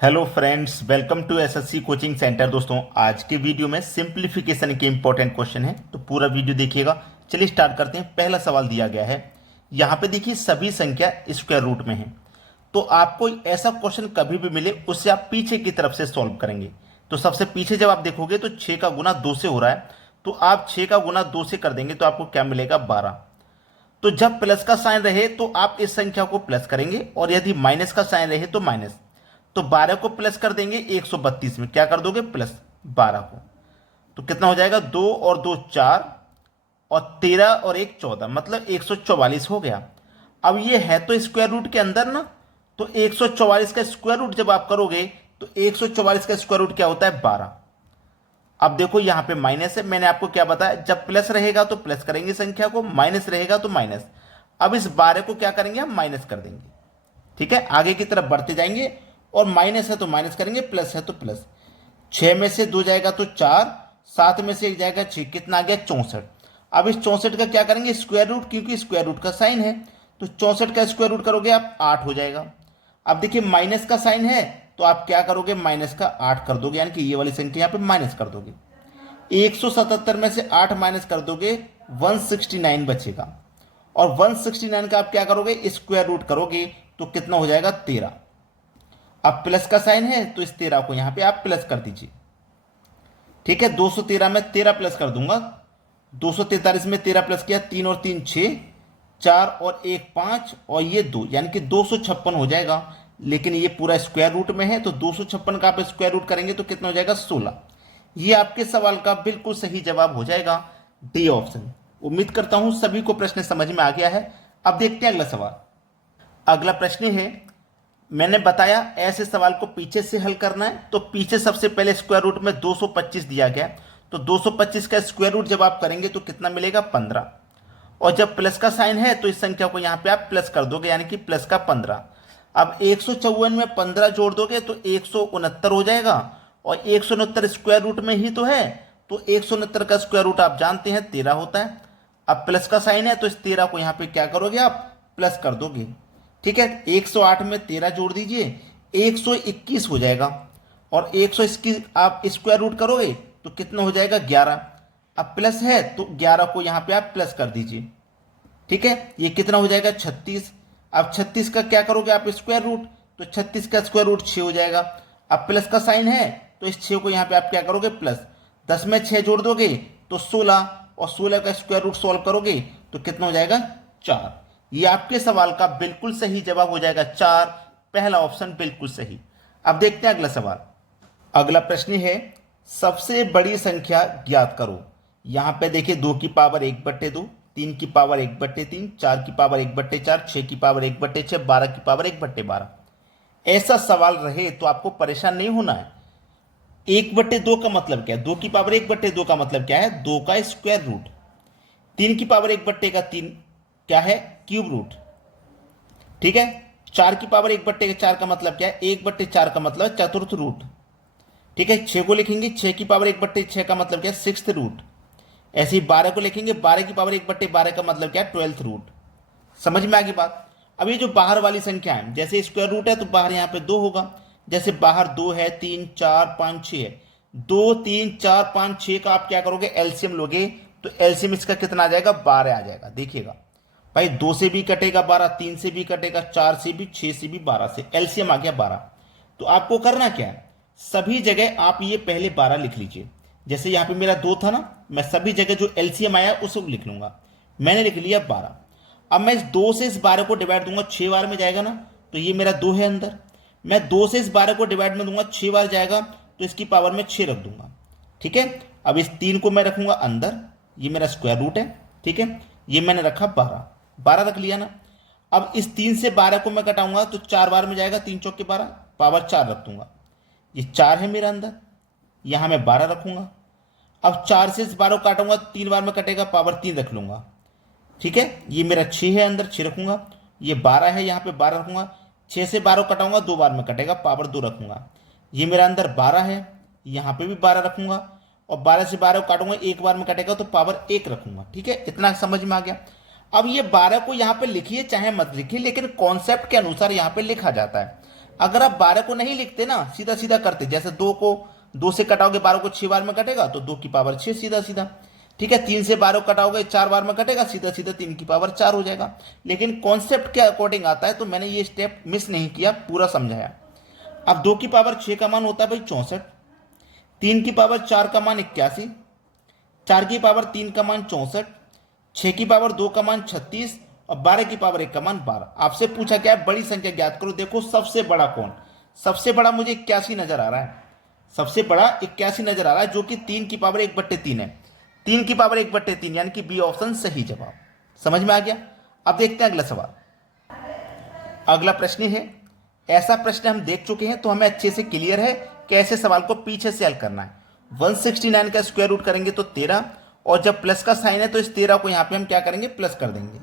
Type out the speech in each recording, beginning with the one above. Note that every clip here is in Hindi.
Hello friends, welcome to SSC coaching centre. दोस्तों, आज के वीडियो में सिंप्लीफिकेशन के इंपॉर्टेंट क्वेश्चन है, तो पूरा वीडियो देखिएगा। चलिए स्टार्ट करते हैं। पहला सवाल दिया गया है, यहाँ पे देखिए सभी संख्या स्क्वायर रूट में है। तो आपको ऐसा क्वेश्चन कभी भी मिले उससे आप पीछे की तरफ से सॉल्व करेंगे। तो सबसे पीछे जब आप देखोगे तो 6 का गुना 2 से हो रहा है, तो आप 6 का गुना 2 से कर देंगे तो आपको क्या मिलेगा, 12। तो जब प्लस का साइन रहे तो आप इस संख्या को प्लस करेंगे, और यदि माइनस का साइन रहे तो माइनस। तो 12 को प्लस कर देंगे 132 में, क्या कर दोगे, प्लस 12 को। तो कितना हो जाएगा, 2 और 2 4, और 13 और 1 14, मतलब 144 हो गया। अब ये है तो स्क्वायर रूट के अंदर ना, तो 144 का स्क्वायर रूट जब आप करोगे तो 144 का स्क्वायर रूट क्या होता है, 12। अब देखो यहां पे माइनस है, मैंने आपको क्या बताया, जब प्लस रहेगा तो प्लस करेंगे संख्या को, माइनस रहेगा तो माइनस। अब इस 12 को क्या करेंगे, हम माइनस कर देंगे। ठीक है, आगे की तरफ बढ़ते जाएंगे, और माइनस है तो माइनस करेंगे, प्लस है तो प्लस। 6 में से 2 जाएगा तो 4, 7 में से 1 जाएगा 6, कितना आ गया, 64। अब इस 64 का क्या करेंगे, स्क्वायर रूट, क्योंकि स्क्वायर रूट का साइन है। तो 64 का स्क्वायर रूट करोगे आप 8 हो जाएगा। अब देखिए माइनस का साइन है, तो आप क्या करोगे, माइनस का 8 कर दोगे, यानी कि ये वाली संख्या यहाँ पे माइनस कर दोगे। 177 में से 8 माइनस कर दोगे, 169 बचेगा। और 169 का आप क्या करोगे, स्क्वायर रूट करोगे, तो कितना हो जाएगा, 13। अब प्लस का साइन है तो इस 13 को यहां पे आप प्लस कर दीजिए। ठीक है, 213 में 13 प्लस कर दूंगा, 243 में 13 प्लस किया, 3 और 3 6, 4 और 1 5, और ये 2, यानी कि 256 हो जाएगा। लेकिन ये पूरा स्क्वायर रूट में है, तो 256 का आप स्क्वायर रूट करेंगे तो कितना हो जाएगा, 16। ये आपके सवाल का बिल्कुल सही जवाब हो जाएगा, डी ऑप्शन। उम्मीद करता हूं सभी को प्रश्न समझ में आ गया है। अब देखते हैं अगला सवाल। अगला प्रश्न है, मैंने बताया ऐसे सवाल को पीछे से हल करना है। तो पीछे सबसे पहले स्क्वायर रूट में 225 दिया गया, तो 225 का स्क्वायर रूट जब आप करेंगे तो कितना मिलेगा, 15। और जब प्लस का साइन है तो इस संख्या को यहां पे आप प्लस कर दोगे, यानी कि प्लस का 15। अब 154 में 15 जोड़ दोगे तो 169 हो जाएगा, और 169 स्क्वायर रूट में ही तो है, तो 169 का स्क्वायर रूट आप जानते हैं 13 होता है। अब प्लस का साइन है तो इस 13 को यहां पे क्या करोगे, आप प्लस कर दोगे। ठीक है, 108 में 13 जोड़ दीजिए, 121 हो जाएगा। और 121 आप स्क्वायर रूट करोगे तो कितना हो जाएगा, 11। अब प्लस है तो 11 को यहां पे आप प्लस कर दीजिए। ठीक है, ये कितना हो जाएगा, 36। अब 36 का क्या करोगे आप, स्क्वायर रूट, तो 36 का स्क्वायर रूट 6 हो जाएगा। अब प्लस का साइन है तो इस 6 को यहां पे आप क्या करोगे, प्लस। 10 में 6 जोड़ दोगे तो 16, और 16 का स्क्वायर रूट सॉल्व करोगे तो कितना हो जाएगा, 4। ये आपके सवाल का बिल्कुल सही जवाब हो जाएगा, 4। पहला ऑप्शन बिल्कुल सही। अब देखते हैं अगला सवाल। अगला प्रश्न है, सबसे बड़ी संख्या ज्ञात करो। यहां पे देखिए 2 की पावर 1/2, 3 की पावर 1/3, 4 की पावर 1/4, 6 की पावर 1/6, 12 की पावर 1/12। ऐसा सवाल रहे तो आपको परेशान नहीं होना है। 1/2 का मतलब क्या है, 2 की पावर 1/2 का मतलब क्या है, 2 का स्क्वायर रूट। 3 की पावर 1/3 का 3 क्या है, क्यूब रूट। ठीक है, 4 की पावर 1/4 का मतलब क्या है, 1/4 का मतलब चतुर्थ रूट। ठीक है, 6 को लिखेंगे, 6 की पावर 1/6 का मतलब क्या है, सिक्स्थ रूट। ऐसे ही 12 को लिखेंगे, 12 की पावर 1/12 का मतलब क्या है, ट्वेल्थ रूट। समझ में आ गई बात। अब ये जो बाहर वाली संख्या है, जैसे स्क्वायर रूट है तो बाहर यहाँ पे 2 होगा। जैसे बाहर 2 है, 3 4 5 6 है, 2 3 4 5 6 का आप क्या करोगे, एलसीएम लोगे, तो एलसीएम इसका कितना आ जाएगा, 12 आ जाएगा। देखिएगा भाई, 2 से भी कटेगा 12, 3 से भी कटेगा, 4 से भी, 6 से भी, 12 से, एलसीएम आ गया 12। तो आपको करना क्या है, सभी जगह आप ये पहले 12 लिख लीजिए। जैसे यहाँ पे मेरा 2 था ना, मैं सभी जगह जो एलसीएम आया उसको लिख लूंगा। मैंने लिख लिया 12। अब मैं इस 2 से इस 12 को डिवाइड दूंगा, 6 बार में जाएगा ना, तो ये मेरा 2 है अंदर। मैं 2 से इस 12 को डिवाइड में दूंगा, 6 बार जाएगा, तो इसकी पावर में 6 रख दूंगा। ठीक है, अब इस 3 को मैं रखूंगा अंदर, ये मेरा स्क्वायर रूट है। ठीक है, ये मैंने रखा 12, 12 रख लिया ना। अब इस 3 से 12 को मैं घटाऊंगा तो 4 बार में जाएगा, 3 चौके 12, पावर 4 रख दूंगा। ये 4 है मेरा अंदर, यहां मैं 12 रखूंगा। अब 4 से इस 12 को काटूंगा, 3 बार में कटेगा, पावर 3 रख लूंगा। ठीक है, ये मेरा 6 है अंदर, 6 रखूंगा। ये 12 है, यहाँ पे 12 रखूंगा। 6 से 12 कटाऊंगा, 2 बार में कटेगा, पावर 2 रखूंगा। ये मेरा अंदर 12 है, यहाँ पे भी 12 रखूंगा। और 12 से 12 को काटूंगा, 1 बार में कटेगा, तो पावर 1 रखूंगा। ठीक है, इतना समझ में आ गया। अब ये 12 को यहाँ पे लिखिए चाहे मत लिखिए, लेकिन कॉन्सेप्ट के अनुसार यहाँ पे लिखा जाता है। अगर आप 12 को नहीं लिखते ना, सीधा सीधा करते, जैसे 2 से कटाओगे 12 को 6 बार में कटेगा तो 2 की पावर 6 सीधा सीधा। ठीक है, 3 से 12 कटाओगे 4 बार में कटेगा, सीधा सीधा 3 की पावर 4 हो जाएगा। लेकिन कॉन्सेप्ट के अकॉर्डिंग आता है तो मैंने ये स्टेप मिस नहीं किया, पूरा समझाया। अब 2 की पावर 6 का मान होता है भाई 64, 3 की पावर 4 का मान 81, 4 की पावर 3 का मान 64, 6 की पावर 2 का मान 36 और 12 की पावर 1 का मान 12। आपसे पूछा क्या है, बड़ी संख्या ज्ञात करो। देखो सबसे बड़ा कौन, सबसे बड़ा मुझे 81 नजर आ रहा है, सबसे बड़ा 81 नजर आ रहा है, जो कि 3 की पावर 1/3 है। 3 की पावर 1/3 यानी कि बी ऑप्शन सही जवाब। समझ में आ गया। अब देखते हैं अगला सवाल। अगला प्रश्न है, ऐसा प्रश्न हम देख चुके हैं तो हमें अच्छे से क्लियर है कि ऐसे सवाल को पीछे से हल करना है। 169 का स्क्वायर रूट करेंगे तो 13, और जब प्लस का साइन है तो इस 13 को यहां पे हम क्या करेंगे, प्लस कर देंगे।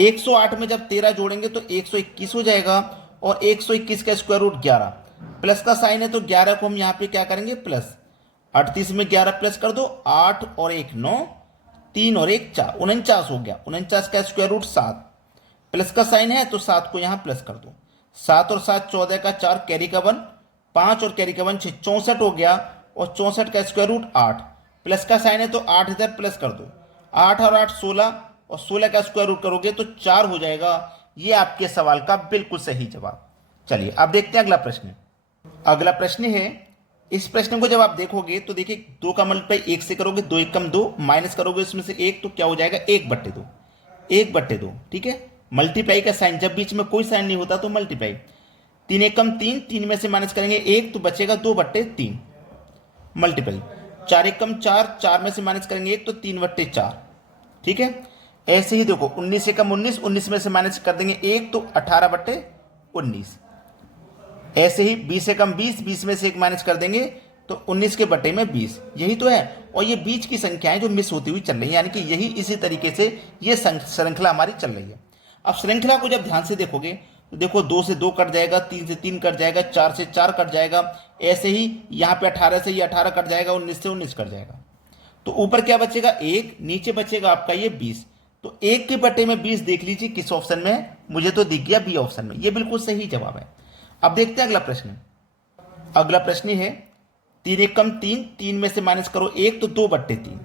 108 में जब 13 जोड़ेंगे तो 121 हो जाएगा, और 121 का स्क्वायर रूट 11, प्लस का साइन है तो 11 को हम यहां पे क्या करेंगे, प्लस। 38 में 11 प्लस कर दो, 8 और 1 9, 3 और 1 4, 49 हो गया। 49 का स्क्वायर रूट 7, प्लस का साइन है तो 7 को यहां प्लस कर दो। 7 और 7 14 का 4, कैरी का 1, 5 और कैरी का 1 6, 64 हो गया। और 64 का स्क्वायर रूट 8, प्लस का साइन है तो 8 इधर प्लस कर दो। 8 और 8 16, और 16 का स्क्वायर रूट करोगे तो 4 हो जाएगा। ये आपके सवाल का बिल्कुल सही जवाब। चलिए अब देखते हैं अगला प्रश्न। अगला प्रश्न है, इस प्रश्न को जब आप देखोगे तो देखिए 2 का मल्टीप्लाई 1 से करोगे, 2 1 2, माइनस करोगे इसमें से 1 तो क्या हो जाएगा, 1/2, 1/2। ठीक है, मल्टीप्लाई का साइन, जब बीच में कोई साइन नहीं होता तो मल्टीप्लाई। 3 1 3, 3 में से माइनस करेंगे 1 तो बचेगा 2/3, मल्टीप्लाई। 4 1 4, 4 में से माइनस करेंगे 1 तो 3/4। ठीक है, ऐसे ही देखो 19 1 19, 19 में से माइनस कर देंगे 1 तो 18/19। ऐसे ही 20 1 20, 20 में से 1 माइनस कर देंगे तो 19 के बटे में 20। यही तो है, और ये बीच की संख्याएं जो मिस होती हुई चल रही है, यानी कि यही इसी तरीके से ये श्रृंखला हमारी चल रही है। अब श्रृंखला को जब ध्यान से देखोगे तो देखो 2 से 2 कट जाएगा, 3 से 3 कट जाएगा, 4 से 4 कट जाएगा। ऐसे ही यहाँ पे 18 से ये 18 कट जाएगा, 19 से 19 कट जाएगा। तो ऊपर क्या बचेगा, 1, नीचे बचेगा आपका ये 20। तो 1 के बटे में 20 देख लीजिए किस ऑप्शन में है, मुझे तो दिख गया बी ऑप्शन में। ये बिल्कुल सही जवाब है। अब देखते हैं अगला प्रश्न। अगला प्रश्न है, 3 1 3, 3 में से माइनस करो 1 तो 2/3,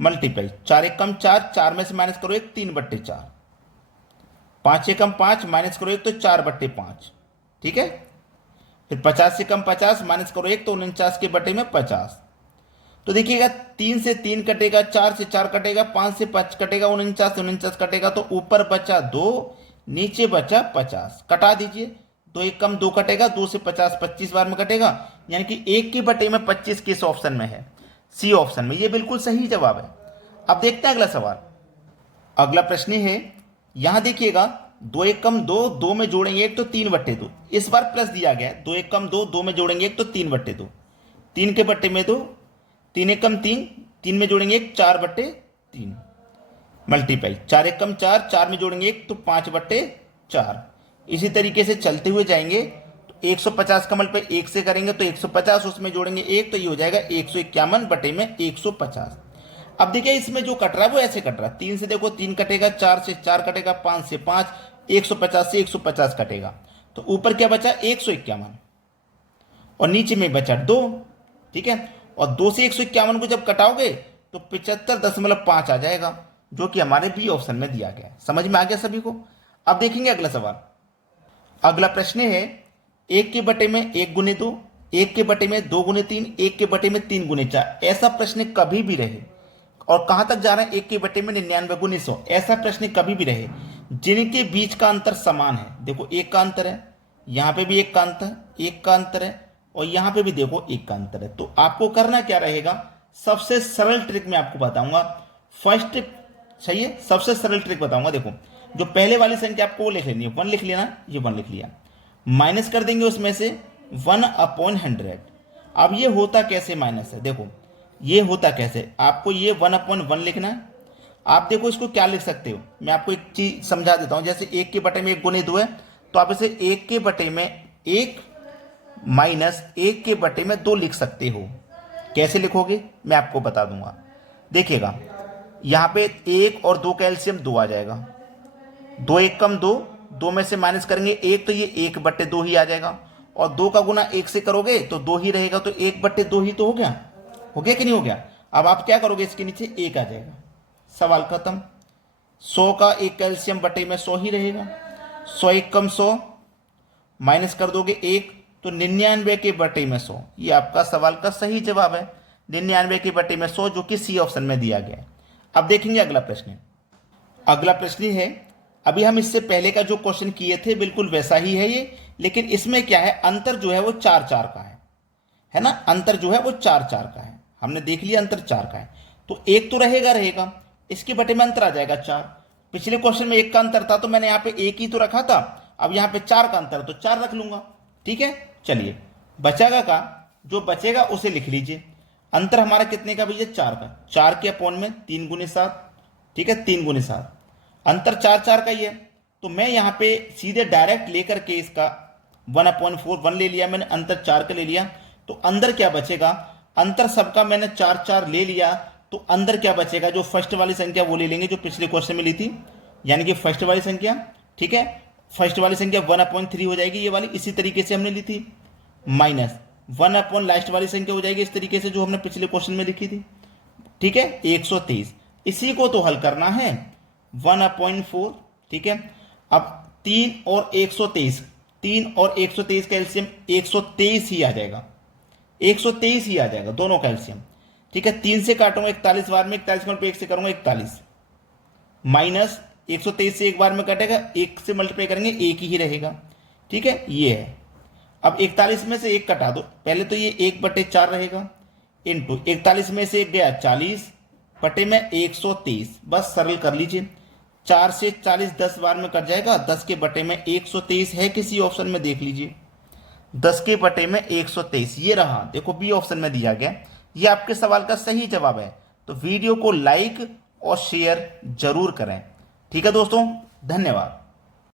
मल्टीप्लाई। 4 1 4, 4 में से माइनस करो 1 3/4, 5 1 5, माइनस करो 1 तो 4/5। ठीक है, फिर 50 से कम 50, माइनस करो 1 तो 49 के बटे में 50। तो देखिएगा 3 से 3 कटेगा, 4 से 4 कटेगा, 5 से 5 कटेगा, 49 से 49 कटेगा। तो ऊपर बचा 2, नीचे बचा 50, कटा दीजिए। 2 1 2 कटेगा, 2 से 50 25 बार में कटेगा, यानी कि 1 के बटे में 25 किस ऑप्शन में है, सी ऑप्शन में। ये बिल्कुल सही जवाब है। अब देखते हैं अगला सवाल। अगला प्रश्न है, यहां देखिएगा 2 1 2, 2 में जोड़ेंगे 1 तो 3/2। इस बार प्लस दिया गया है, 2 1 2, 2 में जोड़ेंगे 1 तो 3/2, 3 के बटे में 2, 3 1 3, 3 में जोड़ेंगे 1 4/3, मल्टीप्लाई। 4 1 4, 4 में जोड़ेंगे 1 तो 5/4। इसी तरीके से चलते हुए जाएंगे तो 150 का मल्टीप्लाई 1 से करेंगे तो 150, उसमें जोड़ेंगे 1 तो ये हो जाएगा 151 बटे में 150। अब देखिए इसमें जो कट रहा है वो ऐसे कट रहा है, 3 से देखो 3 कटेगा, 4 से 4 कटेगा, 5 से 5, 150 से 150 कटेगा। तो ऊपर क्या बचा, 151, और नीचे में बचा 2। ठीक है, और 2 से 151 को जब कटाओगे तो 75.5 आ जाएगा, जो कि हमारे बी ऑप्शन में दिया गया है। समझ में आ गया सभी को। अब देखेंगे अगला सवाल। अगला प्रश्न है, 1 के बटे में 1 गुने 2, 1 के बटे में 2 गुने 3, 1 के बटे में 3 गुने 4। ऐसा प्रश्न कभी भी रहे, और कहां तक जा रहा है, 1 के बटे में 99 गुने 100। ऐसा प्रश्न कभी भी रहे जिनके बीच का अंतर समान है। देखो 1 का अंतर है, यहां पे भी 1 का अंतर, 1 का अंतर है, और यहां पे भी देखो 1 का अंतर है। तो आपको करना क्या रहेगा, सबसे सरल ट्रिक मैं आपको बताऊंगा। फर्स्ट, सही है, सबसे सरल ट्रिक बताऊंगा। देखो जो पहले वाली संख्या आपको वो लिख लेनी है, 1 लिख लेना, ये 1 लिख लिया, माइनस कर देंगे उसमें से 1/100। अब ये होता कैसे माइनस है, देखो ये होता कैसे, आपको ये 1/1 लिखना है। आप देखो इसको क्या लिख सकते हो, मैं आपको एक चीज समझा देता हूं। जैसे 1 के बटे में 1 गुने 2 है, तो आप इसे 1 के बटे में 1 माइनस 1 के बटे में 2 लिख सकते हो। कैसे लिखोगे मैं आपको बता दूंगा। देखिएगा यहां पे 1 और 2 का एलसीएम 2 आ जाएगा, 2 1 2, 2 में से माइनस करेंगे 1 तो ये 1/2 ही आ जाएगा, और 2 का गुना 1 से करोगे तो 2 ही रहेगा, तो 1/2 ही तो हो गया कि नहीं हो गया। अब आप क्या करोगे, इसके नीचे 1 आ जाएगा, सवाल खत्म। 100 का 1 कैल्शियम बटे में 100 ही रहेगा, 100 1 कम 100, माइनस कर दोगे 1 तो 99 के बटे में 100, ये आपका सवाल का सही जवाब है, 99 के बटे में 100, जो कि सी ऑप्शन में दिया गया है। अब देखेंगे अगला प्रश्न। अगला प्रश्न है, अभी हम इससे पहले का जो क्वेश्चन किए थे बिल्कुल वैसा ही है ये, लेकिन इसमें क्या है, अंतर जो है वो 4 का है ना, अंतर जो है वो 4 का है। हमने देख लिया अंतर 4 का है, तो 1 तो रहेगा, इसके बटे में अंतर आ जाएगा 4। पिछले क्वेश्चन में 1 का अंतर था तो मैंने यहाँ पे 1 ही तो रखा था, अब यहाँ पे 4 का अंतर तो 4 रख लूंगा, ठीक है। चलिए बचेगा का, जो बचेगा उसे लिख लीजिए। अंतर हमारा कितने का भैया, 4 का, 4 के अपॉन में 3 गुने 7, ठीक है, 3 गुने 7, अंतर 4 का ही है। तो मैं यहाँ पे सीधे डायरेक्ट लेकर के इसका 1/4 1 ले लिया मैंने, अंतर 4 का ले लिया, तो अंदर क्या बचेगा, अंतर सबका मैंने 4 ले लिया, तो अंदर क्या बचेगा, जो फर्स्ट वाली संख्या वो ले लेंगे जो पिछले क्वेश्चन में ली थी, यानी कि फर्स्ट वाली संख्या, ठीक है, फर्स्ट वाली संख्या 1/3 हो जाएगी ये वाली, इसी तरीके से हमने ली थी, माइनस 1 लास्ट वाली संख्या हो जाएगी इस तरीके से जो हमने पिछले क्वेश्चन में लिखी थी, ठीक है, 123। इसी को तो हल करना है 1/4, ठीक है। अब 3 और 123, 3 और 123 का एलसीएम 123 ही आ जाएगा, 123 ही आ जाएगा दोनों का एलसीएम, ठीक है। 3 से काटूंगा 41 बार में, 41 मल्टीप्लाई 1 से करूंगा 41, माइनस 123 से एक बार में कटेगा, 1 से मल्टीप्लाई करेंगे 1 ही रहेगा, ठीक है, ये है। अब 41 में से 1 कटा दो, पहले तो ये 1/4 रहेगा, इंटू 41 में से 1 गया 40 बटे में 123, बस सरल कर लीजिए, 4 से 40 10 बार में कट जाएगा, 10 के बटे में 123 है किसी ऑप्शन में, देख लीजिए 10 के बटे में 123, ये रहा, देखो बी ऑप्शन में दिया गया, ये आपके सवाल का सही जवाब है। तो वीडियो को लाइक और शेयर जरूर करें, ठीक है दोस्तों, धन्यवाद।